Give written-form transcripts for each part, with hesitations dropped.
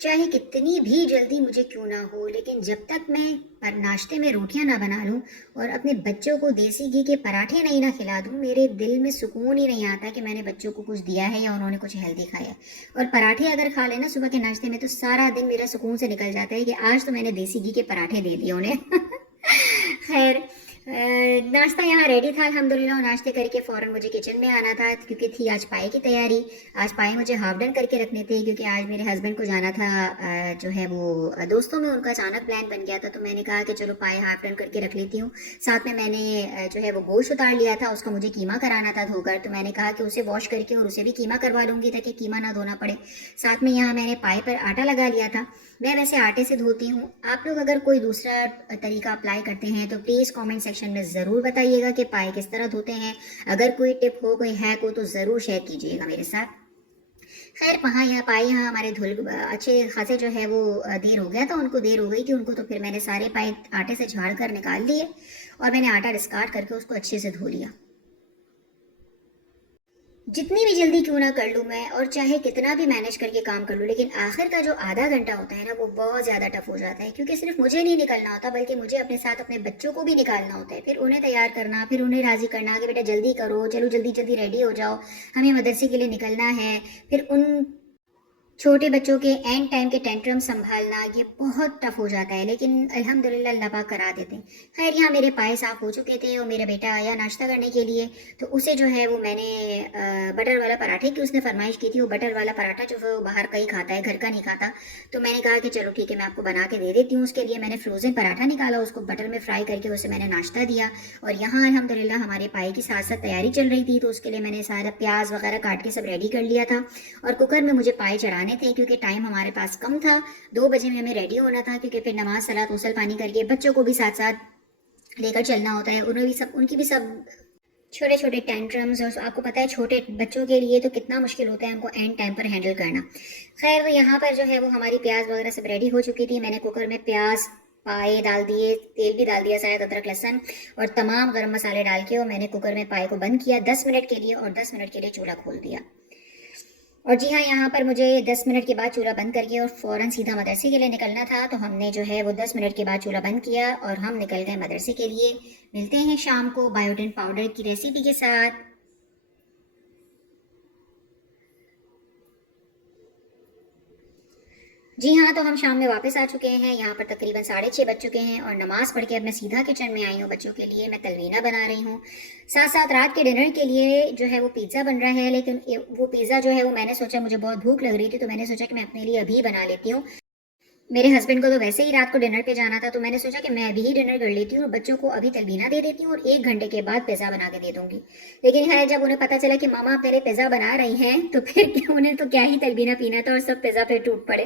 चाहे कितनी भी जल्दी मुझे क्यों ना हो, लेकिन जब तक मैं नाश्ते में रोटियां ना बना लूं और अपने बच्चों को देसी घी के पराठे नहीं ना खिला दूं, मेरे दिल में सुकून ही नहीं आता कि मैंने बच्चों को कुछ दिया है या उन्होंने कुछ हेल्दी खाया। और पराठे अगर खा लेना सुबह के नाश्ते में, तो सारा दिन मेरा सुकून से निकल जाता है कि आज तो मैंने देसी घी के पराठे दे दिए उन्हें। खैर, नाश्ता यहाँ रेडी था अल्हम्दुलिल्लाह, और नाश्ते करके फ़ौरन मुझे किचन में आना था क्योंकि थी आज पाए की तैयारी। आज पाए मुझे हाफ डन करके रखने थे क्योंकि आज मेरे हस्बैंड को जाना था, जो है वो दोस्तों में उनका अचानक प्लान बन गया था, तो मैंने कहा कि चलो पाए हाफ डन करके रख लेती हूँ। साथ में मैंने जो है वो गोश्त उतार लिया था, उसका मुझे कीमा कराना था धोकर, तो मैंने कहा कि उसे वॉश करके और उसे भी कीमा करवा लूँगी ताकि कीमा ना धोना पड़े। साथ में यहाँ मैंने पाए पर आटा लगा लिया था। मैं वैसे आटे से धोती हूँ, आप लोग अगर कोई दूसरा तरीका अप्लाई करते हैं तो प्लीज़ कमेंट सेक्शन में ज़रूर बताइएगा कि पाए किस तरह धोते हैं। अगर कोई टिप हो, कोई हैक हो, तो ज़रूर शेयर कीजिएगा मेरे साथ। खैर, वहाँ यहाँ पाए यहाँ हमारे धुल अच्छे खासे जो है वो देर हो गया था, उनको देर हो गई थी उनको, तो फिर मैंने सारे पाए आटे से झाड़ कर निकाल लिए और मैंने आटा डिस्कार्ड करके उसको अच्छे से धो लिया। जितनी भी जल्दी क्यों ना कर लूँ मैं, और चाहे कितना भी मैनेज करके काम कर लूँ, लेकिन आखिर का जो आधा घंटा होता है ना, वो बहुत ज़्यादा टफ हो जाता है क्योंकि सिर्फ मुझे नहीं निकलना होता बल्कि मुझे अपने साथ अपने बच्चों को भी निकालना होता है। फिर उन्हें तैयार करना, फिर उन्हें राज़ी करना कि बेटा जल्दी करो, चलो जल्दी जल्दी रेडी हो जाओ, हमें मदरसे के लिए निकलना है। फिर उन छोटे बच्चों के एंड टाइम के टेंट्रम संभालना, ये बहुत टफ हो जाता है, लेकिन अल्हम्दुलिल्लाह अल्लाह पाक करा देते हैं। खैर, यहाँ मेरे पाए साफ हो चुके थे और मेरा बेटा आया नाश्ता करने के लिए, तो उसे जो है वो मैंने बटर वाला पराठे की उसने फरमाइश की थी। वो बटर वाला पराठा जो है वो बाहर का ही खाता है, घर का नहीं खाता, तो मैंने कहा कि चलो ठीक है, मैं आपको बना के दे देती हूँ। उसके लिए मैंने फ्रोज़न पराठा निकाला, उसको बटर में फ्राई करके उसे मैंने नाश्ता दिया। और यहाँ अल्हम्दुलिल्लाह हमारे पाए की साथ साथ तैयारी चल रही थी, तो उसके लिए मैंने सारा प्याज वगैरह काट के सब रेडी कर लिया था। और कुकर में मुझे पाए चढ़ाने थे क्योंकि टाइम हमारे पास कम था, 2 बजे में हमें रेडी होना था क्योंकि फिर नमाज सलात गसल पानी करके बच्चों को भी साथ साथ लेकर चलना होता है। उन्हें भी सब, उनकी भी सब छोटे छोटे टेंट्रम्स, और आपको पता है छोटे बच्चों के लिए तो कितना मुश्किल होता है उनको एंड टाइम पर हैंडल करना। खैर, वो यहाँ पर जो है वो हमारी प्याज वगैरह सब रेडी हो चुकी थी। मैंने कुकर में प्याज, पाए डाल दिए, तेल भी डाल दिया शायद, अदरक लहसुन और तमाम गर्म मसाले डाल के, और मैंने कुकर में पाए को बंद किया 10 मिनट के लिए, और 10 मिनट के लिए चूल्हा खोल दिया। और जी हाँ, यहाँ पर मुझे 10 मिनट के बाद चूल्हा बंद करके और फ़ौरन सीधा मदरसे के लिए निकलना था, तो हमने जो है वो 10 मिनट के बाद चूल्हा बंद किया और हम निकल गए मदरसे के लिए। मिलते हैं शाम को बायोटिन पाउडर की रेसिपी के साथ। जी हाँ, तो हम शाम में वापस आ चुके हैं। यहाँ पर तकरीबन 6:30 बज चुके हैं और नमाज़ पढ़ के अब मैं सीधा किचन में आई हूँ। बच्चों के लिए मैं तलवीना बना रही हूँ, साथ साथ रात के डिनर के लिए जो है वो पिज़्ज़ा बन रहा है। लेकिन वो पिज़्ज़ा जो है वो मैंने सोचा, मुझे बहुत भूख लग रही थी, तो मैंने सोचा कि मैं अपने लिए अभी बना लेती हूँ। मेरे हस्बैंड को तो वैसे ही रात को डिनर पे जाना था, तो मैंने सोचा कि मैं अभी ही डिनर कर लेती हूँ और बच्चों को अभी तलबीना दे देती हूँ और 1 घंटे के बाद पिज़्ज़ा बना के दे दूंगी। लेकिन है, जब उन्हें पता चला कि मामा आप मेरे पिज़्ज़ा बना रही हैं, तो फिर उन्हें तो क्या ही तलबीना पीना था और सब पिज़्ज़ा पे टूट पड़े।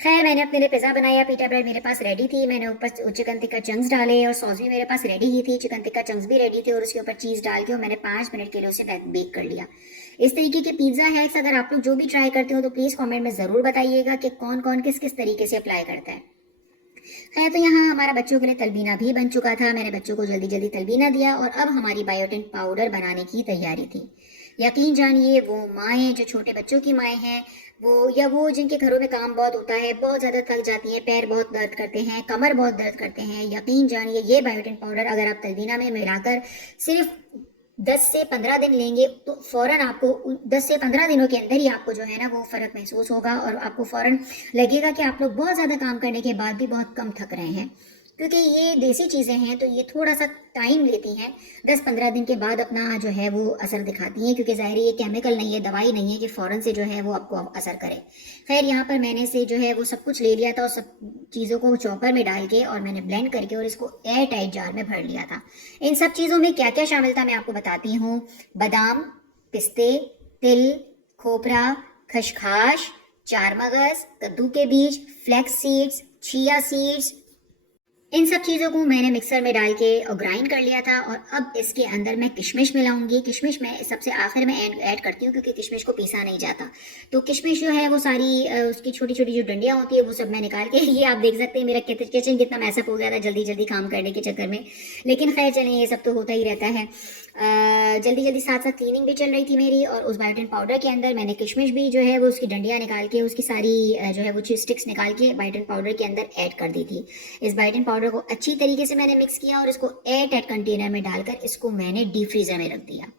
खैर, मैंने अपने लिए पिज़्ज़ा बनाया, पीटा ब्रेड मेरे पास रेडी थी, मैंने ऊपर चिकन टिक्का चंक्स डाले और सॉस भी मेरे पास रेडी ही थी, चिकन टिक्का चंक्स भी रेडी थे, और उसके ऊपर चीज़ डाल के और मैंने 5 मिनट के लिए उसे बेक कर लिया। इस तरीके के पिज़्ज़ा हैक्स अगर आप लोग जो भी ट्राई करते हो तो प्लीज़ कमेंट में ज़रूर बताइएगा कि कौन कौन किस किस तरीके से अप्लाई करता है। है, तो यहाँ हमारा बच्चों के लिए तलबीना भी बन चुका था। मैंने बच्चों को जल्दी जल्दी तलबीना दिया और अब हमारी बायोटिन पाउडर बनाने की तैयारी थी। यकीन जानिए, वो माएँ जो छोटे बच्चों की माएँ हैं, वो जिनके घरों में काम बहुत होता है, बहुत ज़्यादा थक जाती हैं, पैर बहुत दर्द करते हैं, कमर बहुत दर्द करते हैं, यकीन जानिए ये बायोटिन पाउडर अगर आप तलबीना में मिलाकर सिर्फ 10 से 15 दिन लेंगे, तो फ़ौरन आपको 10 से 15 दिनों के अंदर ही आपको जो है ना वो फ़र्क महसूस होगा और आपको फ़ौरन लगेगा कि आप लोग बहुत ज़्यादा काम करने के बाद भी बहुत कम थक रहे हैं। क्योंकि ये देसी चीज़ें हैं तो ये थोड़ा सा टाइम लेती हैं, 10-15 दिन के बाद अपना जो है वो असर दिखाती हैं, क्योंकि ज़ाहिर ये केमिकल नहीं है, दवाई नहीं है कि फ़ौरन से जो है वो आपको असर करे। खैर, यहाँ पर मैंने से जो है वो सब कुछ ले लिया था और सब चीज़ों को चॉपर में डाल के और मैंने ब्लेंड करके और इसको एयर टाइट जार में भर लिया था। इन सब चीज़ों में क्या क्या शामिल था मैं आपको बताती हूँ। बादाम, पिस्ते, तिल, खोपरा, खसखस, चार मगज, कद्दू के बीज, फ्लैक्स सीड्स, चिया सीड्स, इन सब चीज़ों को मैंने मिक्सर में डाल के और ग्राइंड कर लिया था। और अब इसके अंदर मैं किशमिश मिलाऊंगी। किशमिश मैं सबसे आखिर में ऐड करती हूँ क्योंकि किशमिश को पीसा नहीं जाता। तो किशमिश जो है वो सारी उसकी छोटी छोटी जो डंडियाँ होती है वो सब मैं निकाल के ये आप देख सकते हैं मेरा किचन कितना मैसअप हो गया था जल्दी जल्दी काम करने के चक्कर में। लेकिन खैर चलें, ये सब तो होता ही रहता है। जल्दी जल्दी साथ साथ क्लीनिंग भी चल रही थी मेरी, और उस बायोटिन पाउडर के अंदर मैंने किशमिश भी जो है वो उसकी डंडियाँ निकाल के, उसकी सारी जो है वो स्टिक्स निकाल के बायोटिन पाउडर के अंदर ऐड कर दी थी। इस बायोटिन पाउडर को अच्छी तरीके से मैंने मिक्स किया और इसको एयर टाइट कंटेनर में डालकर इसको मैंने डीप फ्रीजर में रख दिया।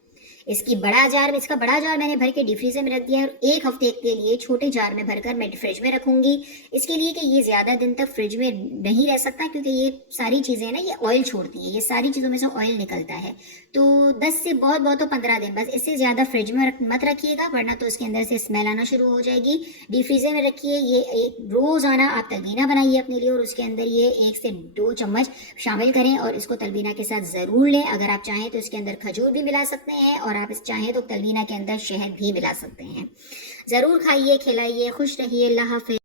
इसका बड़ा जार मैंने भर के डीप फ्रीजर में रख दिया है, और 1 हफ्ते के लिए छोटे जार में भरकर मैं फ्रिज में रखूंगी। इसके लिए कि ये ज़्यादा दिन तक फ्रिज में नहीं रह सकता, क्योंकि ये सारी चीज़ें ना ये ऑयल छोड़ती है, ये सारी चीज़ों में से ऑयल निकलता है। तो 10 से बहुत बहुत तो 15 दिन, बस इससे ज़्यादा फ्रिज में मत रखिएगा, वरना तो इसके अंदर से स्मेल आना शुरू हो जाएगी। डीप फ्रीजर में रखिए। ये एक रोज़ाना आप तलबीना बनाइए अपने लिए, और उसके अंदर ये 1 से 2 चम्मच शामिल करें, और इसको तलबीना के साथ ज़रूर लें। अगर आप चाहें तो इसके अंदर खजूर भी मिला सकते हैं, और आप इस चाहें तो तलबीना के अंदर शहद भी मिला सकते हैं। ज़रूर खाइए, खिलाइए, खुश रहिए। अल्लाह हाफ़िज़।